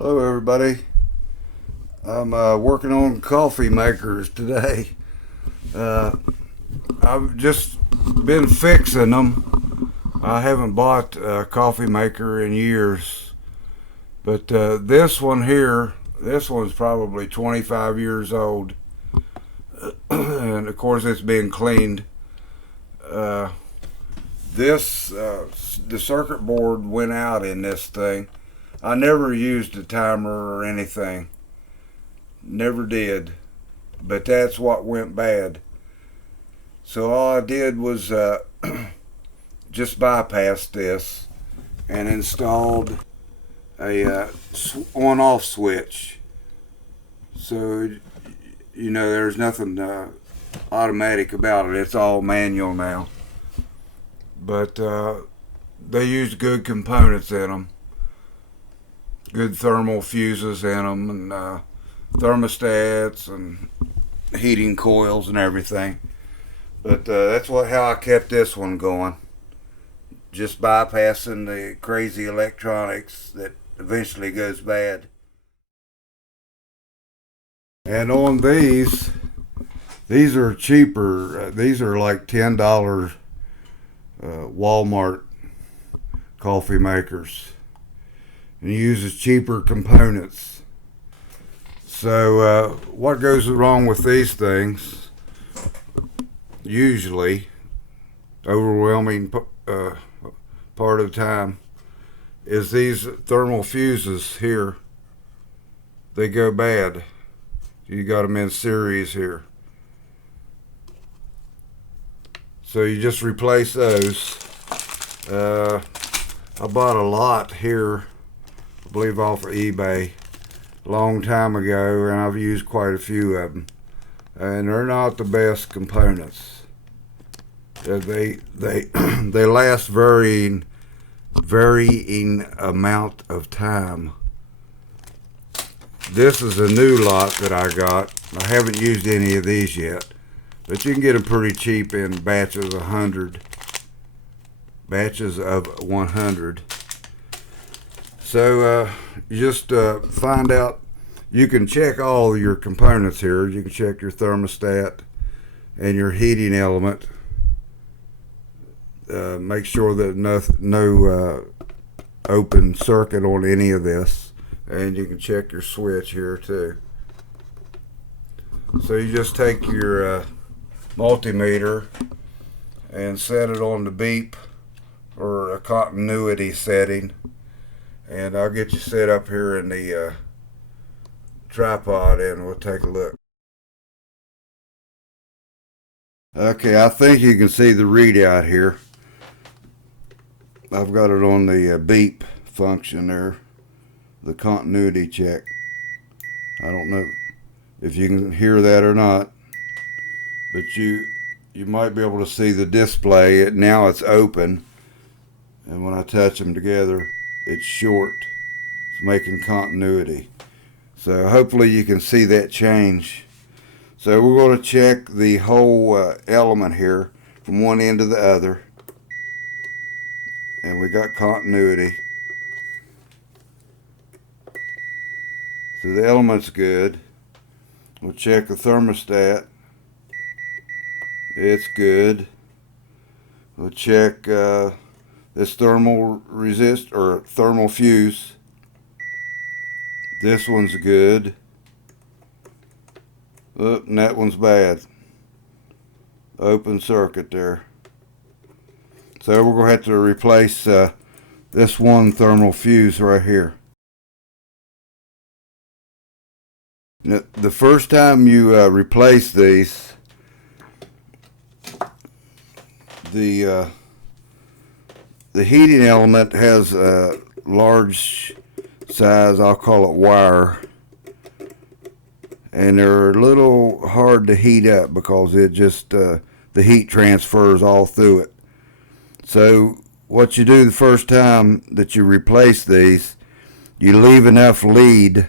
Hello everybody. I'm working on coffee makers today. Uh, I've just been fixing them. I haven't bought a coffee maker in years. But this one here, this one's probably 25 years old. And of course it's been cleaned. Uh, the circuit board went out in this thing. I never used a timer or anything. Never did. But that's what went bad. So all I did was just bypass this and installed a on-off switch. So, there's nothing automatic about it. It's all manual now. But they used good components in them. Good thermal fuses in them, and thermostats and heating coils and everything. But that's how I kept this one going. Just bypassing the crazy electronics that eventually goes bad. And on these are cheaper. These are like $10 Walmart coffee makers. And he uses cheaper components. So what goes wrong with these things, usually, overwhelming part of the time, is these thermal fuses here. They go bad. You got them in series here. So you just replace those. I bought a lot here, I believe off of eBay, a long time ago, and I've used quite a few of them. And they're not the best components. They last varying amount of time. This is a new lot that I got. I haven't used any of these yet, but you can get them pretty cheap in batches of 100. Batches of 100. So you just find out. You can check all your components here. You can check your thermostat and your heating element. Make sure that no open circuit on any of this, and you can check your switch here too. So you just take your multimeter and set it on the beep or a continuity setting, and I'll get you set up here in the tripod and we'll take a look. Okay, I think you can see the readout here. I've got it on the beep function there, the continuity check. I don't know if you can hear that or not, but you might be able to see the display. Now it's open, and when I touch them together, it's short. It's making continuity. So hopefully you can see that change. So we're going to check the whole element here from one end to the other. And we got continuity. So the element's good. We'll check the thermostat. It's good. We'll check this thermal resist or thermal fuse. This one's good. Oh, and that one's bad. Open circuit there. So we're going to have to replace this one thermal fuse right here. Now, the first time you replace these, the heating element has a large size, I'll call it wire, and they're a little hard to heat up because it just the heat transfers all through it. So what you do the first time that you replace these, you leave enough lead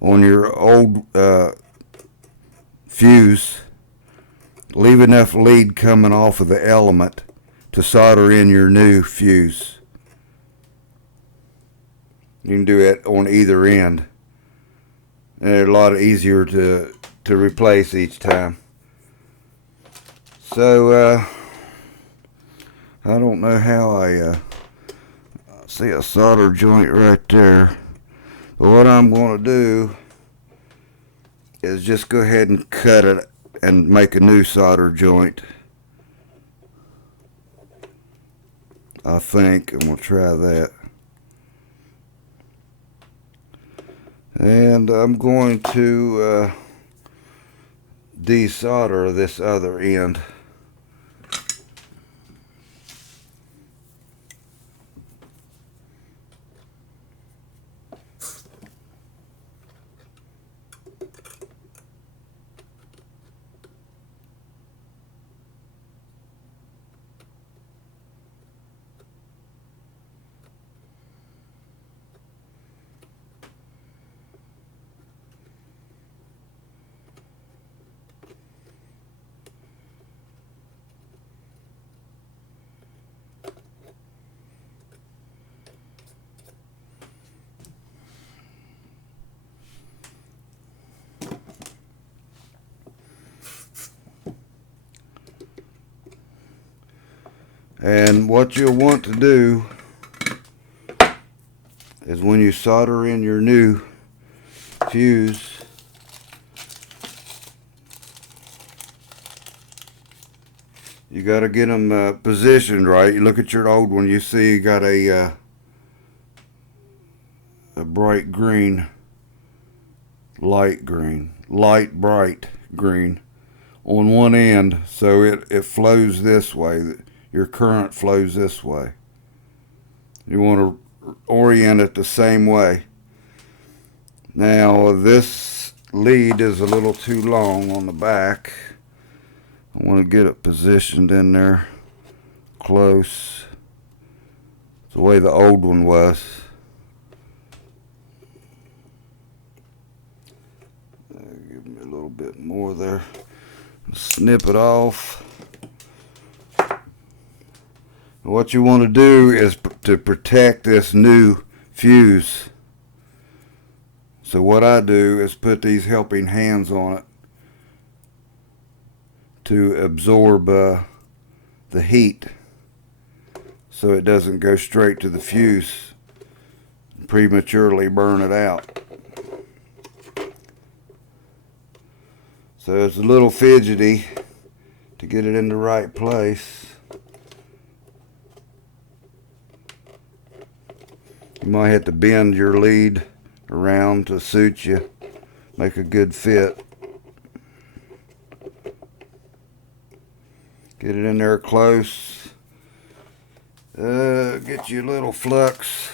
on your old fuse, leave enough lead coming off of the element to solder in your new fuse. You can do it on either end. And they're a lot easier to replace each time. So, I don't know how I see a solder joint right there. But what I'm going to do is just go ahead and cut it and make a new solder joint. I think I'm going to try that. And I'm going to desolder this other end. And what you'll want to do is when you solder in your new fuse, you got to get them positioned right. You look at your old one, you see you got a bright green, light bright green on one end, so it flows this way. Your current flows this way. You want to orient it the same way. Now this lead is a little too long on the back. I want to get it positioned in there close. It's the way the old one was. Give me a little bit more there. Snip it off. What you want to do is to protect this new fuse. So what I do is put these helping hands on it to absorb the heat so it doesn't go straight to the fuse and prematurely burn it out. So it's a little fidgety to get it in the right place. You might have to bend your lead around to suit you, make a good fit. Get it in there close. Get you a little flux.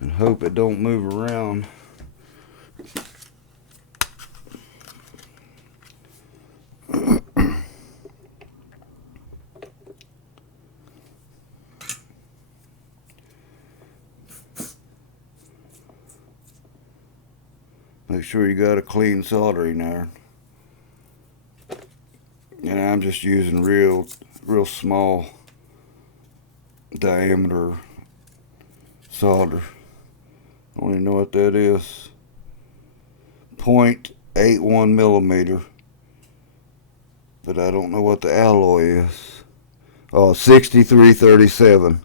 And hope it don't move around. Make sure you got a clean soldering iron. And I'm just using real small diameter solder. I don't even know what that is. 0.81 millimeter. But I don't know what the alloy is. Oh, 6337.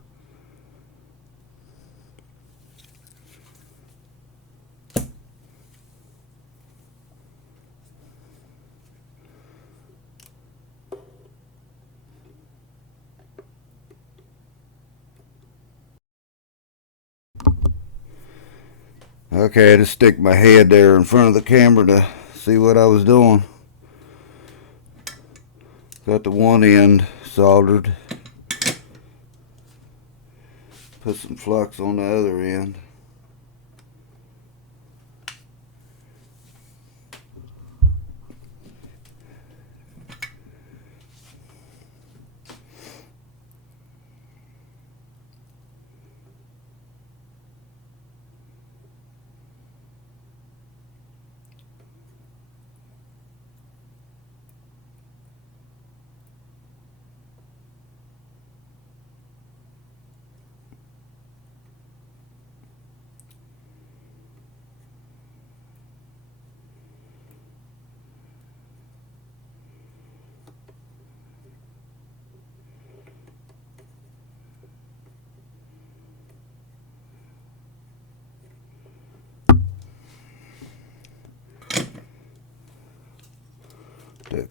Okay, I had to stick my head there in front of the camera to see what I was doing. Got the one end soldered. Put some flux on the other end.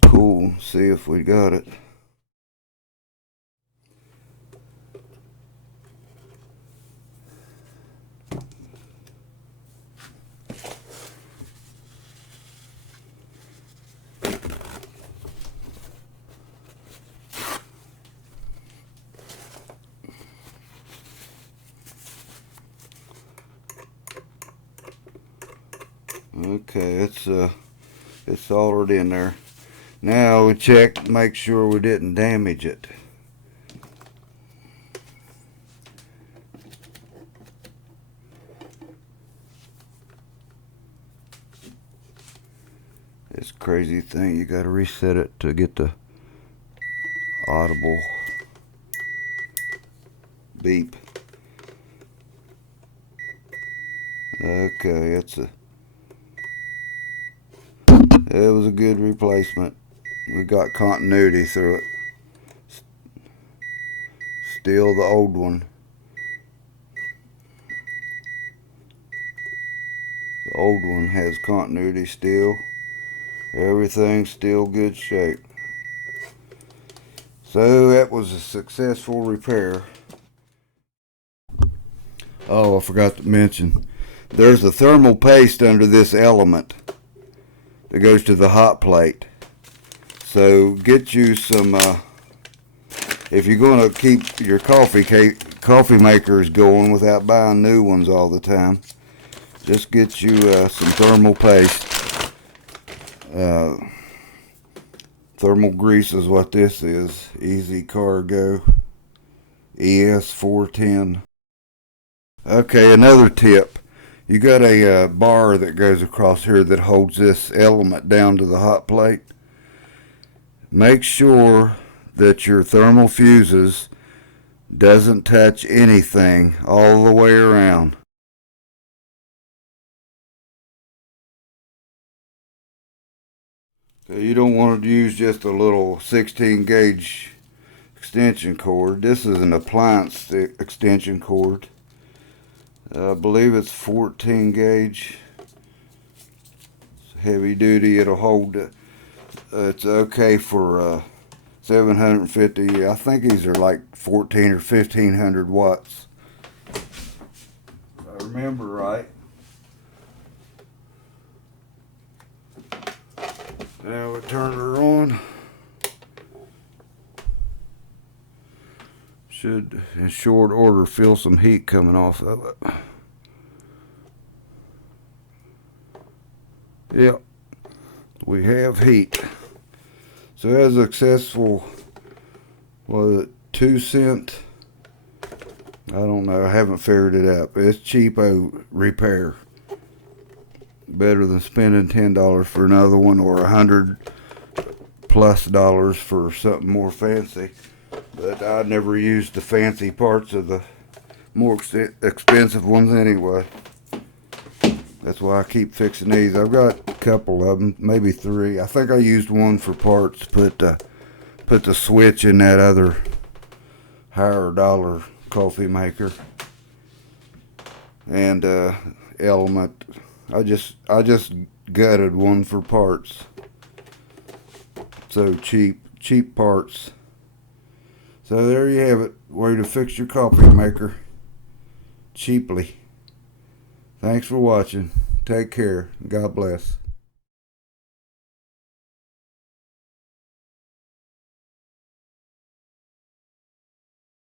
that cool, see if we got it. Okay, it's soldered in there. Now we check, make sure we didn't damage it. This crazy thing, you gotta reset it to get the audible beep. Okay, it was a good replacement. We got continuity through it. Still the old one. The old one has continuity still. Everything's still good shape. So that was a successful repair. Oh, I forgot to mention, there's a thermal paste under this element that goes to the hot plate. So get you some, if you're going to keep your coffee makers going without buying new ones all the time, just get you some thermal paste. Thermal grease is what this is. Easy Cargo ES410. Okay, another tip. You got a bar that goes across here that holds this element down to the hot plate. Make sure that your thermal fuses doesn't touch anything all the way around. So you don't want to use just a little 16 gauge extension cord. This is an appliance extension cord. I believe it's 14 gauge. It's heavy duty. It'll hold. It's okay for 750. I think these are like 14 or 1500 watts. If I remember right. Now we turn her on. Should, in short order, feel some heat coming off of it. Yep, we have heat. So it has a successful, was it 2 cent? I don't know, I haven't figured it out, but it's cheapo repair. Better than spending $10 for another one, or $100+ for something more fancy. But I never used the fancy parts of the more expensive ones anyway. That's why I keep fixing these. I've got a couple of them, maybe 3. I think I used one for parts. Put the switch in that other higher dollar coffee maker and element. I just gutted one for parts. So cheap parts. So there you have it, way to fix your coffee maker cheaply. Thanks for watching. Take care. God bless.